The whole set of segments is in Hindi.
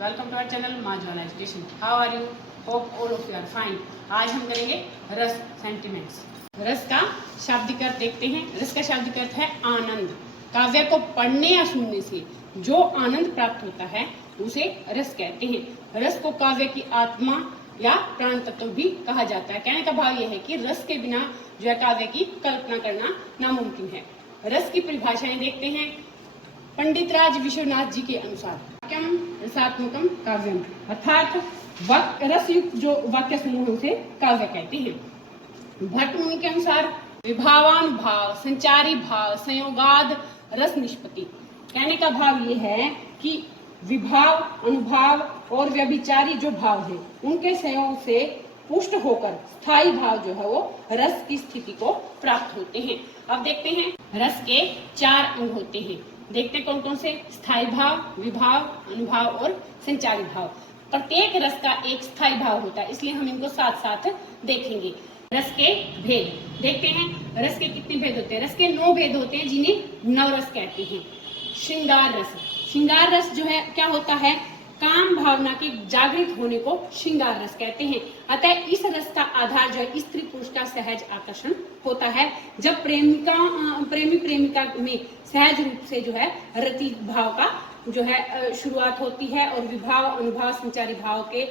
Welcome to our channel Maa Jwala education. How are you? Hope all of you are fine. आज हम करेंगे रस सेंटिमेंट्स। रस का शाब्दिक अर्थ देखते हैं। रस का शाब्दिक अर्थ है आनंद। काव्य को पढ़ने या सुनने से जो आनंद प्राप्त होता है उसे रस कहते हैं। रस को काव्य की आत्मा या प्राण तत्व भी कहा जाता है। कहने का भाव यह है कि रस के बिना जो है काव्य की कल्पना करना नामुमकिन है। रस की परिभाषाएं देखते हैं। पंडित राज विश्वनाथ जी के अनुसार वाक्यम रसात्मकम काव्यम, अर्थात रस युक्त जो वाक्य समूह उसे काव्य कहते हैं। भट्ट मुनि के अनुसार विभावान भाव, संचारी भाव, संयोगाद रस निष्पत्ति। कहने का भाव ये है कि विभाव, अनुभाव और व्यभिचारी जो भाव है उनके संयोग से पुष्ट होकर स्थायी भाव जो है वो रस की स्थिति को प्राप्त होते हैं। अब देखते हैं रस के 4 अंग होते हैं। देखते हैं कौन कौन से? स्थायी भाव, विभाव, अनुभाव और संचारी भाव। प्रत्येक रस का एक स्थायी भाव होता है, इसलिए हम इनको साथ साथ देखेंगे। रस के भेद देखते हैं। रस के कितने भेद होते हैं? रस के 9 भेद होते हैं जिन्हें नवरस कहते हैं। श्रृंगार रस, श्रृंगार रस जो है क्या होता है? काम भावना के जागृत होने को श्रृंगार रस कहते हैं। अतः इस रस का आधार जो है स्त्री पुरुष का सहज आकर्षण होता है। जब प्रेमी प्रेमिका में सहज रूप से जो है रति भाव का जो है शुरुआत होती है और विभाव, अनुभाव, संचारी भाव के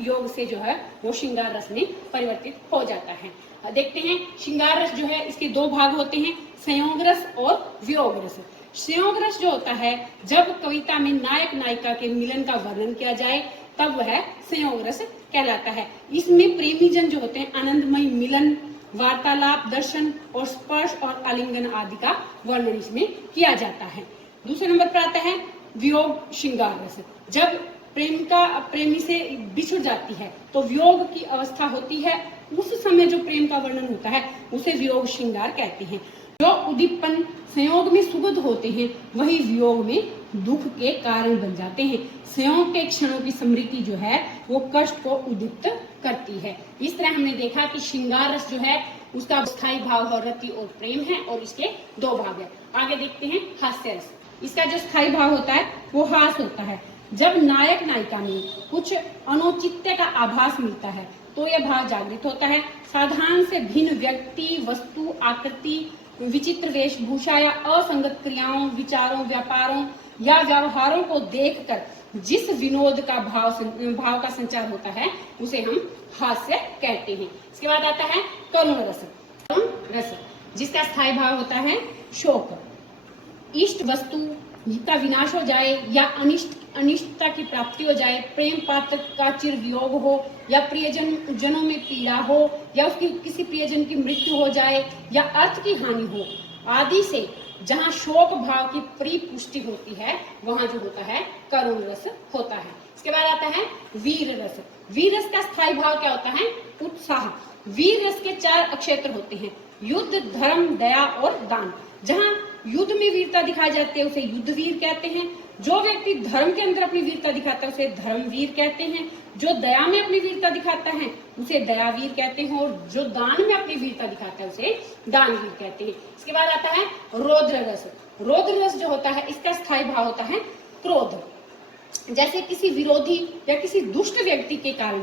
योग से जो है वो श्रृंगार रस में परिवर्तित हो जाता है। देखते हैं श्रृंगार रस जो है इसके 2 भाग होते हैं, संयोग रस और वियोग रस। संयोग रस जो होता है जब कविता में नायक नायिका के मिलन का वर्णन किया जाए तब वह संयोग रस कहलाता है। इसमें प्रेमी जन जो होते हैं आनंदमय मिलन, वार्तालाप, दर्शन और स्पर्श और आलिंगन आदि का वर्णन इसमें किया जाता है। दूसरे नंबर पर आता है वियोग श्रृंगार रस। जब प्रेमिका प्रेमी से बिछुड़ जाती है तो वियोग की अवस्था होती है, उस समय जो प्रेम का वर्णन होता है उसे वियोग श्रृंगार कहते हैं। जो उद्दीपन संयोग में सुगध होते हैं वही वियोग में दुख के कारण बन जाते हैं। संयोग के क्षणों की स्मृति जो है वो कष्ट को उद्दीप्त करती है। इस तरह हमने देखा कि श्रृंगार रस जो है उसका स्थायी भाव और रति और प्रेम है और इसके 2 भाग है। आगे देखते हैं हास्य रस। इसका जो स्थायी भाव होता है वो हास होता है। जब नायक नायिका में कुछ अनौचित्य का आभास मिलता है तो यह भाव जागृत होता है। साधारण से भिन्न व्यक्ति, वस्तु, आकृति, विचित्र वेशभूषा या असंगत क्रियाओं, विचारों, व्यापारों या व्यवहारों को देखकर जिस विनोद का भाव का संचार होता है उसे हम हास्य कहते हैं। इसके बाद आता है करुण रस। करुण रस जिसका स्थायी भाव होता है शोक। इष्ट वस्तु का विनाश हो जाए या अनिष्टता की प्राप्ति हो जाए, प्रेम पात्र का चिर वियोग हो या प्रियजनों में पीड़ा हो या उसकी किसी प्रियजन की मृत्यु हो जाए या अर्थ की हानि हो आदि से जहाँ शोक भाव की परिपुष्टि होती है वहां जो होता है करुण रस होता है। इसके बाद आता है वीर रस। वीर रस का स्थायी भाव क्या होता है? उत्साह। वीर रस के 4 क्षेत्र होते हैं, युद्ध, धर्म, दया और दान। जहाँ युद्ध में वीरता दिखाई जाती है उसे युद्ध वीर कहते हैं। जो व्यक्ति धर्म के अंदर अपनी वीरता दिखाता है उसे धर्मवीर कहते हैं। जो दया में अपनी वीरता दिखाता है उसे दयावीर कहते हैं और जो दान में अपनी वीरता दिखाता है उसे दानवीर कहते हैं। इसके बाद आता है रौद्र रस। रौद्र रस जो होता है इसका स्थायी भाव होता है क्रोध। जैसे किसी विरोधी या किसी दुष्ट व्यक्ति के कारण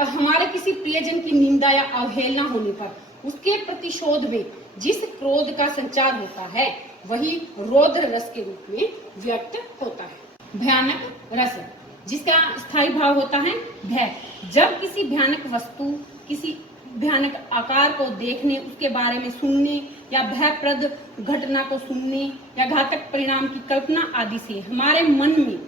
हमारे किसी प्रियजन की निंदा या अवहेलना होने पर उसके प्रतिशोध में जिस क्रोध का संचार होता है वही रौद्र रस के रूप में व्यक्त होता है। भयानक रस जिसका स्थायी भाव होता है भय। जब किसी भयानक वस्तु, किसी भयानक आकार को देखने, उसके बारे में सुनने या भयप्रद घटना को सुनने या घातक परिणाम की कल्पना आदि से हमारे मन में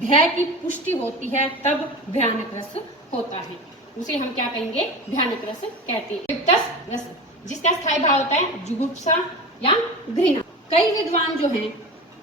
भय की पुष्टि होती है तब भयानक रस होता है। उसे हम क्या कहेंगे? भयानक रस कहते हैं। विपत्स रस जिसका स्थायी भाव होता है जुगुप्सा या घृणा। कई विद्वान जो हैं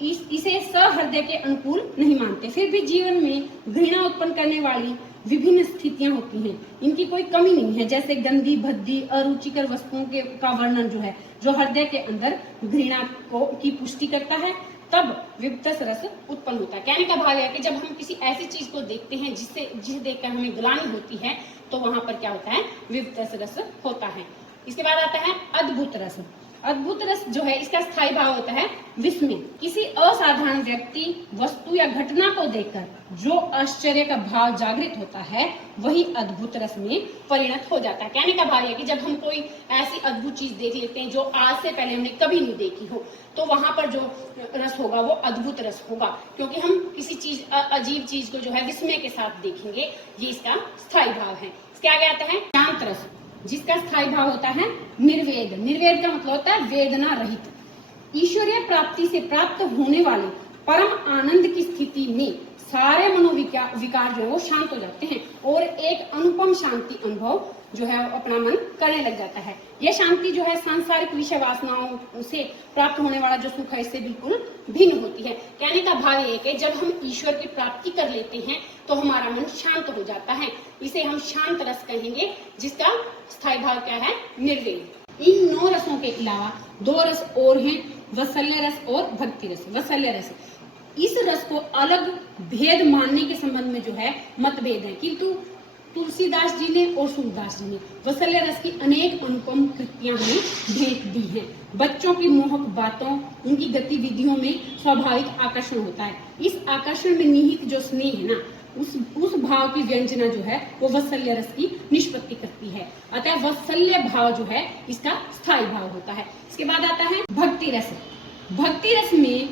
इसे सहृदय के अनुकूल नहीं मानते, फिर भी जीवन में घृणा उत्पन्न करने वाली विभिन्न स्थितियां होती हैं। इनकी कोई कमी नहीं है। जैसे गंदी, भद्दी, अरुचिकर वस्तुओं के का वर्णन जो है जो हृदय के अंदर घृणा की पुष्टि करता है तब विपत्स रस उत्पन्न होता है। कहने का भाव है कि जब हम किसी ऐसी चीज को देखते हैं जिसे देखकर हमें ग्लानि होती है तो वहां पर क्या होता है? विपत्स रस होता है। इसके बाद आता है अद्भुत रस। अद्भुत रस जो है इसका स्थायी भाव होता है विस्मय। किसी असाधारण व्यक्ति, वस्तु या घटना को देखकर जो आश्चर्य का भाव जागृत होता है वही अद्भुत रस में परिणत हो जाता है। कहने का भाव है कि जब हम कोई ऐसी अद्भुत चीज देख लेते हैं जो आज से पहले हमने कभी नहीं देखी हो, तो वहां पर जो रस होगा वो अद्भुत रस होगा, क्योंकि हम किसी चीज अजीब चीज को जो है विस्मय के साथ देखेंगे। ये इसका स्थायी भाव है। इसके आगे आता है शांत रस, जिसका स्थायी भाव होता है निर्वेद। निर्वेद का मतलब होता है वेदना रहित। ईश्वरीय प्राप्ति से प्राप्त होने वाले परम आनंद की स्थिति में सारे मनोविकार जो है वो शांत हो जाते हैं और एक अनुपम शांति अनुभव जो है अपना मन करने लग जाता है। यह शांति जो है सांसारिक विषय वासनाओं से प्राप्त होने वाला जो सुख है इससे बिल्कुल भिन्न होती है। कहने का भाव ये कि जब हम ईश्वर की प्राप्ति कर लेते हैं तो हमारा मन शांत हो जाता है। इसे हम शांत रस कहेंगे, जिसका स्थायी भाव क्या है निर्वेद। इन 9 रसों के अलावा 2 रस और हैं, वात्सल्य रस और भक्ति रस। वात्सल्य रस, इस रस को अलग भेद मानने के संबंध में जो है मतभेद है, किंतु तुलसीदास जी ने और सूरदास जी ने वात्सल्य रस की अनेक अनुपम कृतियां हमें भेंट दी हैं। बच्चों की मोहक बातों, उनकी गतिविधियों में स्वाभाविक आकर्षण होता है। इस आकर्षण में निहित जो स्नेह है ना, उस भाव की व्यंजना जो है वो वात्सल्य रस की निष्पत्ति करती है। अतः वात्सल्य भाव जो है इसका स्थायी भाव होता है। इसके बाद आता है भक्ति रस। भक्ति रस में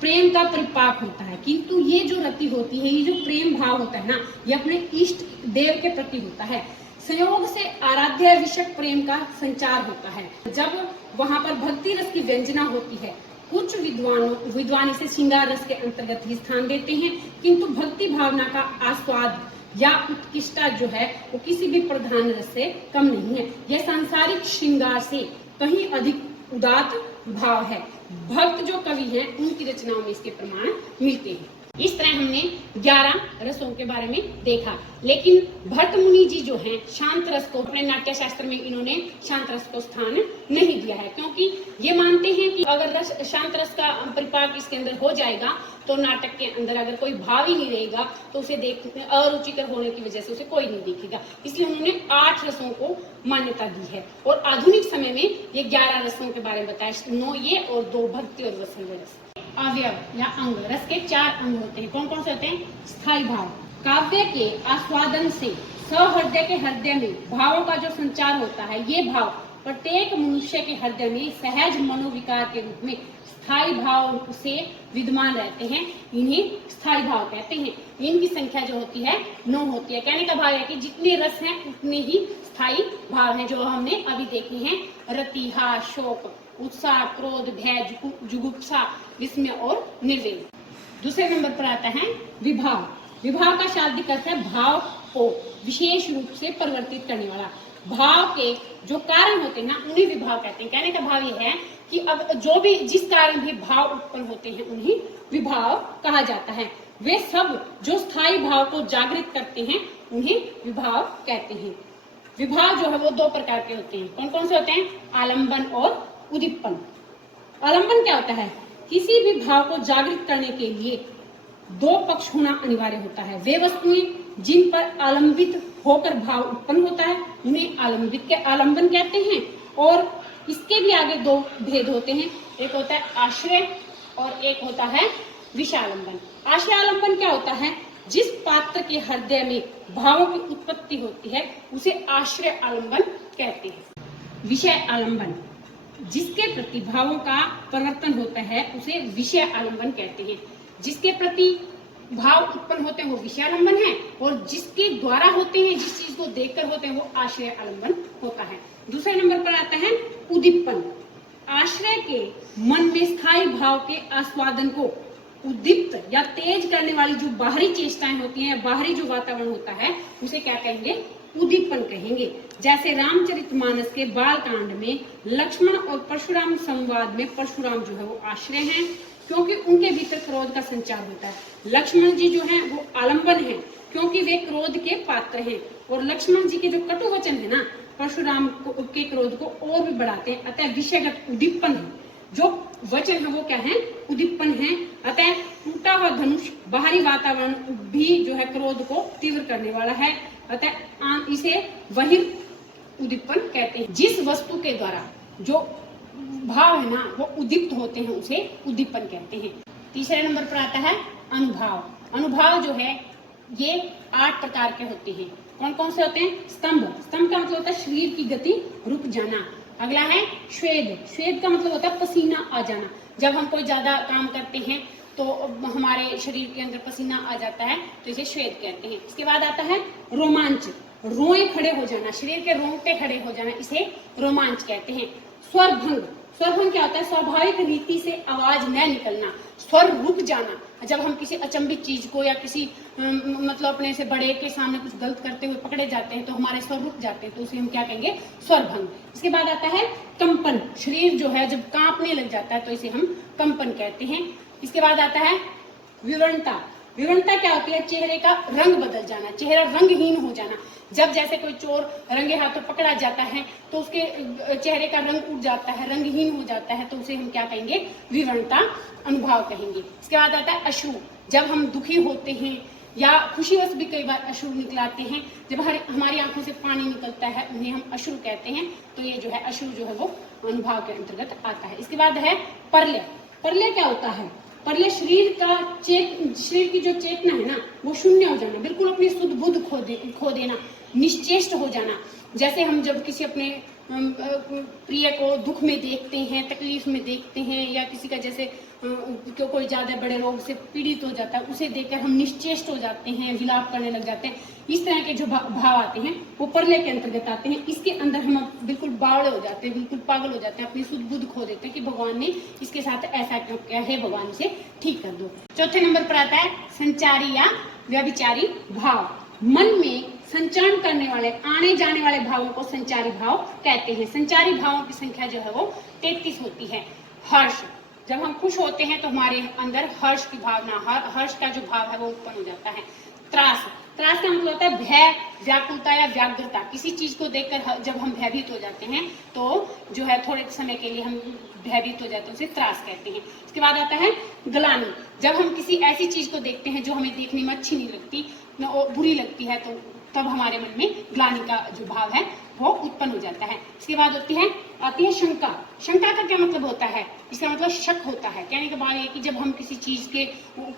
प्रेम का परिपाक होता है, किंतु ये जो रति होती है, ये जो प्रेम भाव होता है ना, ये अपने इष्ट देव के प्रति होता है। संयोग से आराध्य विषयक प्रेम का संचार होता है। जब वहां पर भक्ति रस की व्यंजना होती है, कुछ विद्वान इसे श्रृंगार रस के अंतर्गत ही स्थान देते हैं, किंतु भक्ति भावना का आस्वाद या उत्कृष्टता जो है वो किसी भी प्रधान रस से कम नहीं है। यह सांसारिक श्रृंगार से कहीं अधिक उदात्त भाव है। भक्त जो कवि हैं उनकी रचनाओं में इसके प्रमाण मिलते हैं। इस तरह हमने 11 रसों के बारे में देखा, लेकिन भरत मुनि जी जो हैं शांत रस को अपने नाट्य शास्त्र में इन्होंने शांत रस को स्थान नहीं दिया है, क्योंकि ये मानते हैं कि अगर शांत रस का परिपाक इसके अंदर हो जाएगा तो नाटक के अंदर अगर कोई भाव ही नहीं रहेगा तो उसे देखने अरुचिकर होने की वजह से उसे कोई नहीं देखेगा। इसलिए उन्होंने 8 रसों को मान्यता दी है और आधुनिक समय में ये 11 रसों के बारे में बताया, 9 ये और 2 भक्ति और वात्सल्य रस। अवयव या अंग, रस के 4 अंग होते हैं। कौन कौन से होते हैं? स्थायी भाव, काव्य के आस्वादन से सहृदय के हृदय में भावों का जो संचार होता है, ये भाव प्रत्येक मनुष्य के हृदय में सहज मनोविकार के रूप में स्थायी भाव से विद्यमान रहते हैं। इन्हें स्थायी भाव कहते हैं। इनकी संख्या जो होती है 9 होती है। कहने का भाव है कि जितने रस हैं उतने ही स्थायी भाव हैं, जो हमने अभी देखे हैं। रति, हास, शोक, उत्साह, क्रोध, भय, जुगुप्सा, विस्मय और निर्वेद। दूसरे नंबर पर आता है विभाव। विभाव का शाब्दिक अर्थ है भाव को विशेष रूप से परिवर्तित करने वाला। भाव के जो कारण होते हैं ना, उन्हें विभाव कहते हैं। कहने का भाव यह है कि अब जो भी जिस कारण भी भाव उत्पन्न होते हैं उन्हें विभाव कहा जाता है। वे सब जो स्थायी भाव को जागृत करते हैं उन्हें विभाव कहते हैं। विभाव जो है वो 2 प्रकार के होते हैं। कौन कौन से होते हैं? आलंबन और उद्दीपन। आलंबन क्या होता है? किसी भी भाव को जागृत करने के लिए 2 पक्ष होना अनिवार्य होता है। वे वस्तुएं जिन पर आलंबित होकर भाव उत्पन्न होता है उन्हें आलंबन कहते हैं। और इसके भी आगे 2 भेद होते हैं, एक होता है आश्रय और एक होता है विषयालंबन। आश्रय आलंबन क्या होता है? जिस पात्र के हृदय में भावों की उत्पत्ति होती है उसे आश्रय आलंबन कहते हैं। विषय आलंबन, जिसके प्रति भावों का परिवर्तन होता है उसे विषय आलंबन कहते हैं। जिसके प्रति भाव उत्पन्न होते हैं वो विषयालंबन है, और जिसके द्वारा होते हैं, जिस चीज को देखकर होते हैं, वो आश्रय आलंबन होता है। दूसरे नंबर पर आता है उद्दीपन। आश्रय के मन में स्थायी भाव के आस्वादन को उद्दीप्त या तेज करने वाली जो बाहरी चेष्टाएं होती हैं, बाहरी जो वातावरण होता है उसे क्या कहेंगे? उद्दीपन कहेंगे। जैसे रामचरितमानस के बाल कांड में लक्ष्मण और परशुराम संवाद में परशुराम जो है वो आश्रय हैं, क्योंकि उनके भीतर क्रोध का संचार होता है। लक्ष्मण जी जो हैं वो आलंबन हैं, क्योंकि वे क्रोध के पात्र हैं। और लक्ष्मण जी के जो कटु वचन है ना, परशुराम के क्रोध को और भी बढ़ाते हैं। अतः विषयगत उद्दीपन है। जो वचन है वो क्या है? उद्दीपन है। अतः टूटा हुआ धनुष, बाहरी वातावरण भी जो है क्रोध को तीव्र करने वाला है। अतः इसे वही उद्दीपन कहते हैं। जिस वस्तु के द्वारा जो भाव है ना वो उद्दीप्त होते हैं, उसे उद्दीपन कहते हैं। तीसरे नंबर पर आता है अनुभाव। अनुभाव जो है ये 8 प्रकार के होते हैं। कौन कौन से होते हैं? स्तंभ। स्तंभ का मतलब होता है शरीर की गति रुक जाना। अगला है श्वेद। श्वेद का मतलब होता है पसीना आ जाना। जब हम कोई ज्यादा काम करते हैं तो हमारे शरीर के अंदर पसीना आ जाता है, तो इसे श्वेद कहते हैं। इसके बाद आता है रोमांच। रोए खड़े हो जाना, शरीर के रोंगटे खड़े हो जाना, इसे रोमांच कहते हैं। स्वरभंग। स्वरभंग क्या होता है? स्वाभाविक रीति से आवाज न निकलना, स्वर रुक जाना। जब हम किसी अचंभित चीज को या किसी मतलब अपने से बड़े के सामने कुछ गलत करते हुए पकड़े जाते हैं तो हमारे स्वर रुक जाते हैं, तो उसे हम क्या कहेंगे? स्वरभंग। इसके बाद आता है कंपन। शरीर जो है जब कांपने लग जाता है तो इसे हम कंपन कहते हैं। इसके बाद आता है विवरणता। विवरणता क्या होती है? चेहरे का रंग बदल जाना, चेहरा रंगहीन हो जाना। जब जैसे कोई चोर रंगे हाथों पकड़ा जाता है तो उसके चेहरे का रंग उड़ जाता है, रंगहीन हो जाता है, तो उसे हम क्या कहेंगे? विवरणता अनुभाव कहेंगे। इसके बाद आता है अश्रु। जब हम दुखी होते हैं या खुशीवश भी कई बार अश्रु निकलाते हैं, जब हमारी आंखों से पानी निकलता है, उन्हें हम अश्रु कहते हैं। तो ये जो है अश्रु जो है वो अनुभाव के अंतर्गत आता है। इसके बाद है प्रलय। प्रलय क्या होता है? प्रलय शरीर की जो चेतना है ना वो शून्य हो जाना, बिल्कुल अपनी शुद्ध बुद्ध खो देना, निश्चेष्ट हो जाना। जैसे हम जब किसी अपने प्रिय को दुख में देखते हैं, तकलीफ में देखते हैं, या किसी का जैसे कोई ज्यादा बड़े रोग से पीड़ित हो जाता है, उसे देखकर हम निश्चेष्ट हो जाते हैं, विलाप करने लग जाते हैं। इस तरह के जो भाव आते हैं वो प्रलय के अंतर्गत आते हैं। इसके अंदर हम बिल्कुल बावड़े हो जाते हैं, बिल्कुल पागल हो जाते हैं, अपनी शुद्ध बुद्ध खो देते हैं कि भगवान ने इसके साथ ऐसा क्यों किया है, भगवान इसे ठीक कर दो। चौथे नंबर पर आता है संचारी या व्यभिचारी भाव। मन में संचरण करने वाले, आने जाने वाले भावों को संचारी भाव कहते हैं। संचारी भावों की संख्या जो है वो 33 होती है। हर्ष। जब हम खुश होते हैं तो हमारे अंदर हर्ष की भावना, हर्ष का जो भाव है वो उत्पन्न हो जाता है। त्रास। त्रास का मतलब होता है भय, व्याकुलता या व्याग्रता। किसी चीज को देखकर जब हम भयभीत हो जाते हैं तो जो है थोड़े समय के लिए हम भयभीत हो जाते हैं, उसे त्रास कहते हैं। इसके बाद आता है ग्लानि। जब हम किसी ऐसी चीज को देखते हैं जो हमें देखने में अच्छी नहीं लगती, बुरी लगती है, तो तब हमारे मन में ग्लानि का जो भाव है वो उत्पन्न हो जाता है। इसके बाद आती है शंका। शंका का क्या मतलब होता है? इसका मतलब शक होता है। कहने का भाव ये कि जब हम किसी चीज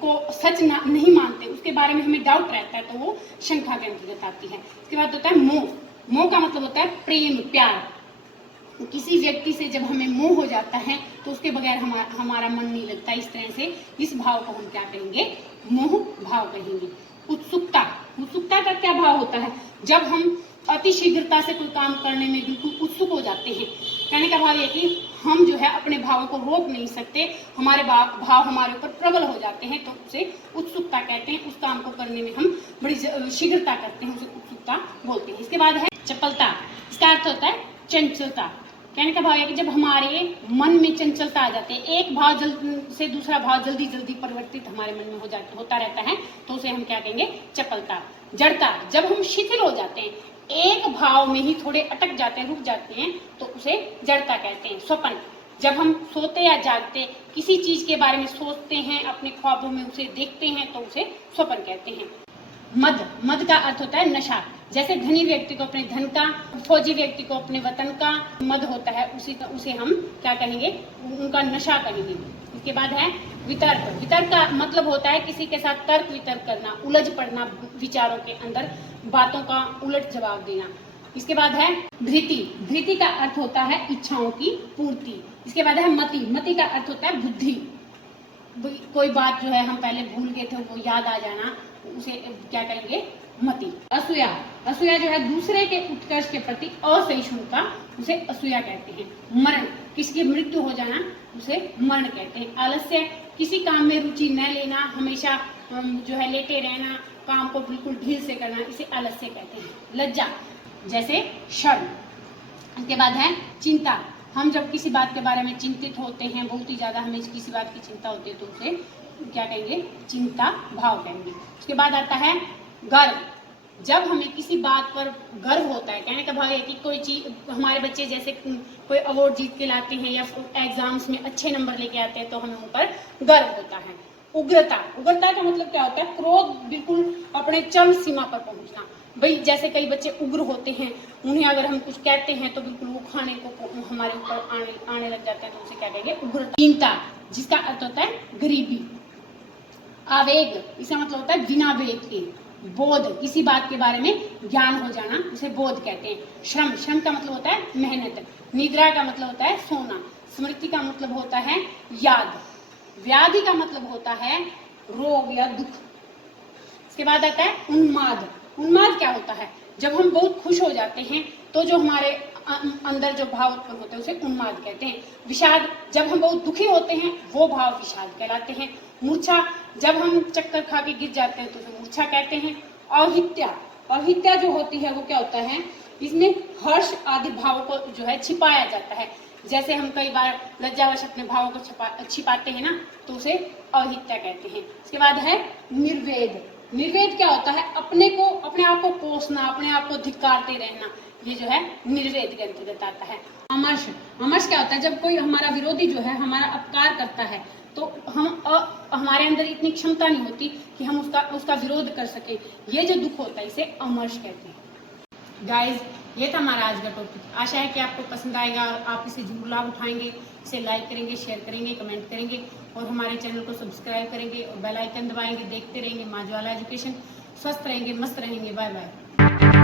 को सच नहीं मानते, उसके बारे में हमें डाउट रहता है, तो वो शंका के अंतर्गत आती है। इसके बाद होता है मोह। मोह का मतलब होता है प्रेम, प्यार। किसी व्यक्ति से जब हमें मोह हो जाता है तो उसके बगैर हमारा मन नहीं लगता। इस तरह से इस भाव को हम क्या कहेंगे? मोह भाव कहेंगे। उत्सुकता। उत्सुकता का क्या भाव होता है? जब हम अति शीघ्रता से कोई काम करने में बिल्कुल उत्सुक हो जाते हैं। कहने का भाव ये कि हम जो है अपने भावों को रोक नहीं सकते, हमारे भाव हमारे ऊपर प्रबल हो जाते हैं, तो उसे उत्सुकता कहते हैं। उस काम को करने में हम बड़ी शीघ्रता करते हैं, उसे उत्सुकता बोलते हैं। इसके बाद है चपलता। इसका अर्थ होता है चंचलता। कहने का भाव है कि जब हमारे मन में चंचलता आ जाती है, एक भाव से दूसरा भाव जल्दी जल्दी परिवर्तित हमारे मन में होता रहता है, तो उसे हम क्या कहेंगे? चपलता। जड़ता। जब हम शिथिल हो जाते हैं, एक भाव में ही थोड़े अटक जाते हैं, रुक जाते हैं, तो उसे जड़ता कहते हैं। स्वप्न। जब हम सोते या जागते किसी चीज के बारे में सोचते हैं, अपने ख्वाबों में उसे देखते हैं, तो उसे स्वप्न कहते हैं। मद। मद का अर्थ होता है नशा। जैसे धनी व्यक्ति को अपने धन का, फौजी व्यक्ति को अपने वतन का मद होता है, उसे हम क्या कहेंगे? उनका नशा कहेंगे। इसके बाद है वितर्क। वितर्क का मतलब होता है किसी के साथ तर्क वितर्क करना, उलझ पड़ना, विचारों के अंदर बातों का उलट जवाब देना। इसके बाद है धृति। धृति का अर्थ होता है इच्छाओं की पूर्ति। इसके बाद है मति। मति का अर्थ होता है बुद्धि। कोई बात जो है हम पहले भूल गए थे वो याद आ जाना, उसे क्या कहेंगे? मति। असूया। असूया जो है दूसरे के उत्कर्ष के प्रति असहिष्णुता, उसे असूया कहते हैं। मरण। किसी की मृत्यु हो जाना, उसे मरण कहते हैं। आलस्य। किसी काम में रुचि न लेना, हमेशा जो है लेटे रहना, काम को बिल्कुल ढील से करना, इसे आलस्य कहते हैं। लज्जा। जैसे शर्म। इसके बाद है चिंता। हम जब किसी बात के बारे में चिंतित होते हैं, बहुत ही ज्यादा हमें किसी बात की चिंता होती है, तो उसे क्या कहेंगे? चिंता भाव कहेंगे। उसके बाद आता है गर्व। जब हमें किसी बात पर गर्व होता है, कहने का भाव है कि कोई चीज, हमारे बच्चे जैसे कोई अवार्ड जीत के लाते हैं या एग्जाम्स में अच्छे नंबर लेके आते हैं, तो हमें उन पर गर्व होता है। उग्रता, उग्रता का मतलब क्या होता है? क्रोध बिल्कुल अपने चरम सीमा पर पहुंचना। भाई जैसे कई बच्चे उग्र होते हैं, उन्हें अगर हम कुछ कहते हैं तो बिल्कुल वो खाने को हमारे ऊपर आने लग जाते हैं, तो उसे क्या कहेंगे? उग्रता। दीनता, जिसका अर्थ होता है गरीबी। आवेग, इसका मतलब होता है बिना वेग के। बोध, किसी बात के बारे में ज्ञान हो जाना, उसे बोध कहते हैं। श्रम, श्रम का मतलब होता है मेहनत। निद्रा का मतलब होता है सोना। स्मृति का मतलब होता है याद। व्याधि का मतलब होता है रोग या दुख। इसके बाद आता है उन्माद। उन्माद क्या होता है? जब हम बहुत खुश हो जाते हैं तो जो हमारे अंदर जो भाव उत्पन्न होते हैं उसे उन्माद कहते हैं। विषाद, जब हम बहुत दुखी होते हैं वो भाव विषाद कहलाते हैं। मूर्छा, जब हम चक्कर खा के गिर जाते हैं तो उसे मूर्छा कहते हैं। अहित्या, अहित्या जो होती है वो क्या होता है? इसमें हर्ष आदि भावों को जो है छिपाया जाता है। जैसे हम कई बार लज्जावश अपने भावों को छिपाते हैं ना, तो उसे अहित्या कहते हैं। इसके बाद है निर्वेद। निर्वेद क्या होता है? अपने आप को कोसना, अपने आप को धिक्कारते रहना, ये जो है निर्वेद के अंतर्गत आता है। अमर्ष, अमर्ष क्या होता है? जब कोई हमारा विरोधी जो है हमारा अपकार करता है तो हमारे अंदर इतनी क्षमता नहीं होती कि हम उसका विरोध कर सके, ये जो दुख होता है इसे अमर्ष कहते हैं। गाइज, ये था हमारा आज का टॉपिक। आशा है कि आपको पसंद आएगा और आप इसे जरूर लाभ उठाएंगे। इसे लाइक करेंगे, शेयर करेंगे, कमेंट करेंगे और हमारे चैनल को सब्सक्राइब करेंगे और बेल आइकन दबाएंगे। देखते रहेंगे माँ ज्वाला एजुकेशन। स्वस्थ रहेंगे, मस्त रहेंगे। Bye bye.